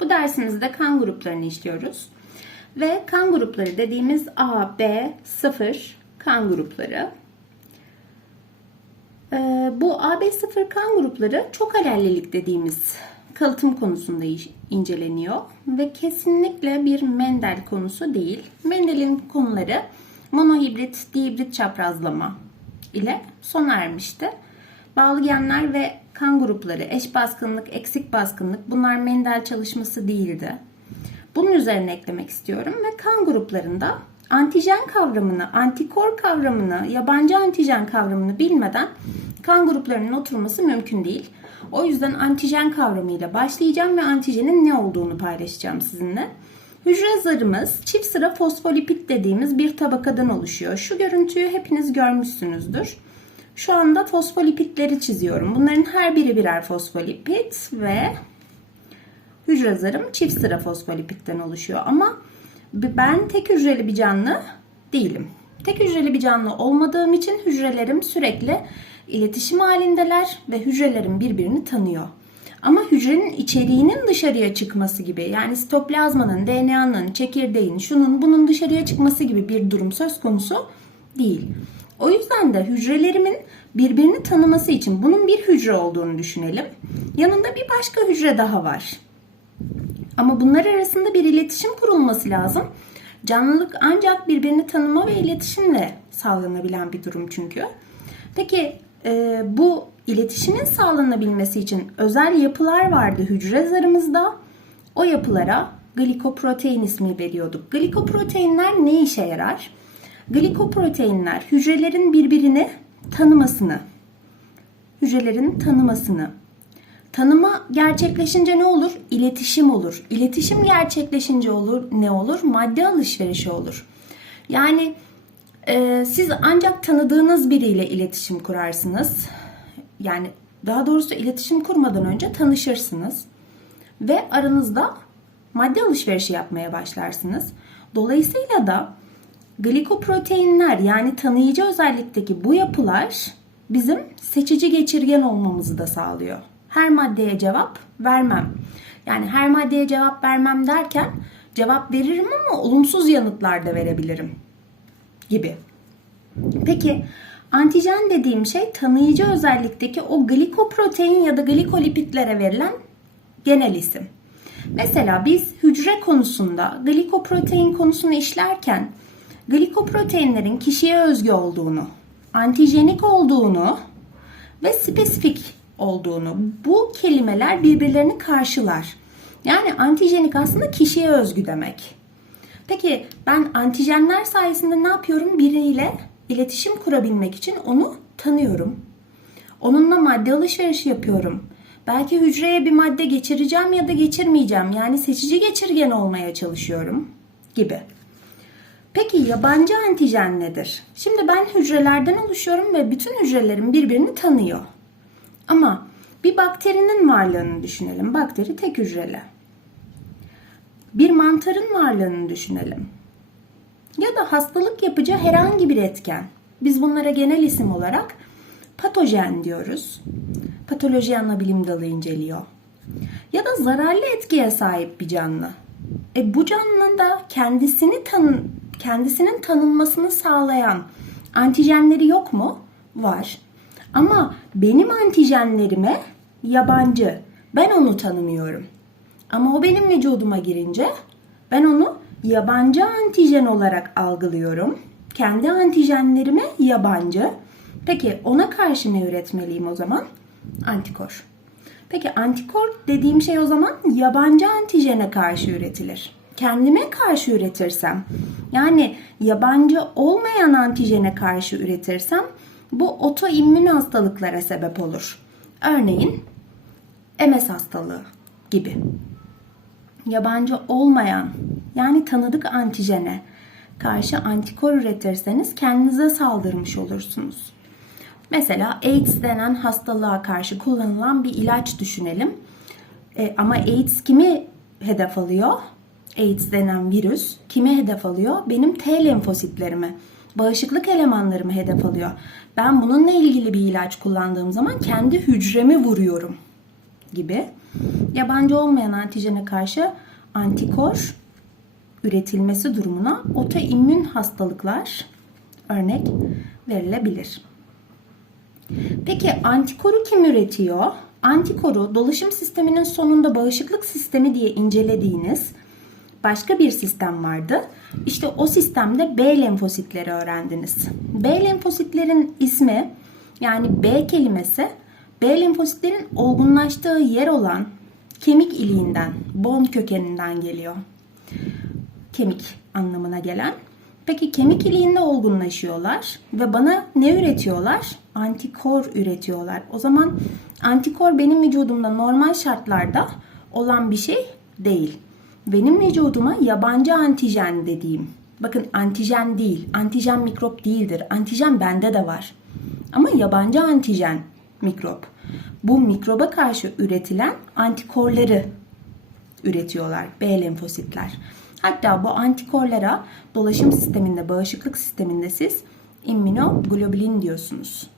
Bu dersimizde kan gruplarını işliyoruz. Ve kan grupları dediğimiz A, B, 0 kan grupları. Ee, bu AB0 kan grupları çok alellilik dediğimiz kalıtım konusunda inceleniyor ve kesinlikle bir Mendel konusu değil. Mendel'in konuları monohibrit, dihibrit çaprazlama ile sona ermişti. Bağlı genler ve kan grupları, eş baskınlık, eksik baskınlık bunlar Mendel çalışması değildi. Bunun üzerine eklemek istiyorum ve kan gruplarında antijen kavramını, antikor kavramını, yabancı antijen kavramını bilmeden kan gruplarının oturması mümkün değil. O yüzden antijen kavramıyla başlayacağım ve antijenin ne olduğunu paylaşacağım sizinle. Hücre zarımız çift sıra fosfolipid dediğimiz bir tabakadan oluşuyor. Şu görüntüyü hepiniz görmüşsünüzdür. Şu anda fosfolipidleri çiziyorum. Bunların her biri birer fosfolipid ve hücre zarım çift sıra fosfolipitten oluşuyor. Ama ben tek hücreli bir canlı değilim. Tek hücreli bir canlı olmadığım için hücrelerim sürekli iletişim halindeler ve hücrelerim birbirini tanıyor. Ama hücrenin içeriğinin dışarıya çıkması gibi yani sitoplazmanın, DNA'nın, çekirdeğin, şunun bunun dışarıya çıkması gibi bir durum söz konusu değil. O yüzden de hücrelerimin birbirini tanıması için bunun bir hücre olduğunu düşünelim. Yanında bir başka hücre daha var. Ama bunlar arasında bir iletişim kurulması lazım. Canlılık ancak birbirini tanıma ve iletişimle sağlanabilen bir durum çünkü. Peki e, bu iletişimin sağlanabilmesi için özel yapılar vardı hücre zarımızda. O yapılara glikoprotein ismi veriyorduk. Glikoproteinler ne işe yarar? Glikoproteinler hücrelerin birbirini tanımasını, hücrelerin tanımasını, Tanıma gerçekleşince ne olur? İletişim olur. İletişim gerçekleşince olur ne olur? Madde alışverişi olur. Yani e, siz ancak tanıdığınız biriyle iletişim kurarsınız. Yani daha doğrusu iletişim kurmadan önce tanışırsınız. Ve aranızda madde alışverişi yapmaya başlarsınız. Dolayısıyla da glikoproteinler yani tanıyıcı özellikteki bu yapılar bizim seçici geçirgen olmamızı da sağlıyor her maddeye cevap vermem. Yani her maddeye cevap vermem derken cevap veririm ama olumsuz yanıtlar da verebilirim gibi. Peki antijen dediğim şey tanıyıcı özellikteki o glikoprotein ya da glikolipidlere verilen genel isim. Mesela biz hücre konusunda glikoprotein konusunu işlerken glikoproteinlerin kişiye özgü olduğunu, antijenik olduğunu ve spesifik olduğunu. Bu kelimeler birbirlerini karşılar. Yani antijenik aslında kişiye özgü demek. Peki ben antijenler sayesinde ne yapıyorum? Biriyle iletişim kurabilmek için onu tanıyorum. Onunla madde alışverişi yapıyorum. Belki hücreye bir madde geçireceğim ya da geçirmeyeceğim. Yani seçici geçirgen olmaya çalışıyorum gibi. Peki yabancı antijen nedir? Şimdi ben hücrelerden oluşuyorum ve bütün hücrelerim birbirini tanıyor. Ama bir bakterinin varlığını düşünelim. Bakteri tek hücreli. Bir mantarın varlığını düşünelim. Ya da hastalık yapıcı herhangi bir etken. Biz bunlara genel isim olarak patojen diyoruz. Patoloji ana bilim dalı inceliyor. Ya da zararlı etkiye sahip bir canlı. E bu canlının da kendisini tanın, kendisinin tanınmasını sağlayan antijenleri yok mu? Var. Ama benim antijenlerime yabancı. Ben onu tanımıyorum. Ama o benim vücuduma girince ben onu yabancı antijen olarak algılıyorum. Kendi antijenlerime yabancı. Peki ona karşı ne üretmeliyim o zaman? Antikor. Peki antikor dediğim şey o zaman yabancı antijene karşı üretilir. Kendime karşı üretirsem yani yabancı olmayan antijene karşı üretirsem bu otoimmün hastalıklara sebep olur. Örneğin MS hastalığı gibi. Yabancı olmayan yani tanıdık antijene karşı antikor üretirseniz kendinize saldırmış olursunuz. Mesela AIDS denen hastalığa karşı kullanılan bir ilaç düşünelim. E, ama AIDS kimi hedef alıyor? AIDS denen virüs kimi hedef alıyor? Benim T lenfositlerimi, bağışıklık elemanlarımı hedef alıyor. Ben bununla ilgili bir ilaç kullandığım zaman kendi hücremi vuruyorum gibi. yabancı olmayan antijene karşı antikor üretilmesi durumuna otoimmün hastalıklar örnek verilebilir. Peki antikoru kim üretiyor? Antikoru dolaşım sisteminin sonunda bağışıklık sistemi diye incelediğiniz başka bir sistem vardı. İşte o sistemde B lenfositleri öğrendiniz. B lenfositlerin ismi yani B kelimesi B lenfositlerin olgunlaştığı yer olan kemik iliğinden, bone kökeninden geliyor. Kemik anlamına gelen. Peki kemik iliğinde olgunlaşıyorlar ve bana ne üretiyorlar? Antikor üretiyorlar. O zaman antikor benim vücudumda normal şartlarda olan bir şey değil. Benim vücuduma yabancı antijen dediğim, bakın antijen değil, antijen mikrop değildir. Antijen bende de var. Ama yabancı antijen mikrop. Bu mikroba karşı üretilen antikorları üretiyorlar B lenfositler. Hatta bu antikorlara dolaşım sisteminde, bağışıklık sisteminde siz immünoglobulin diyorsunuz.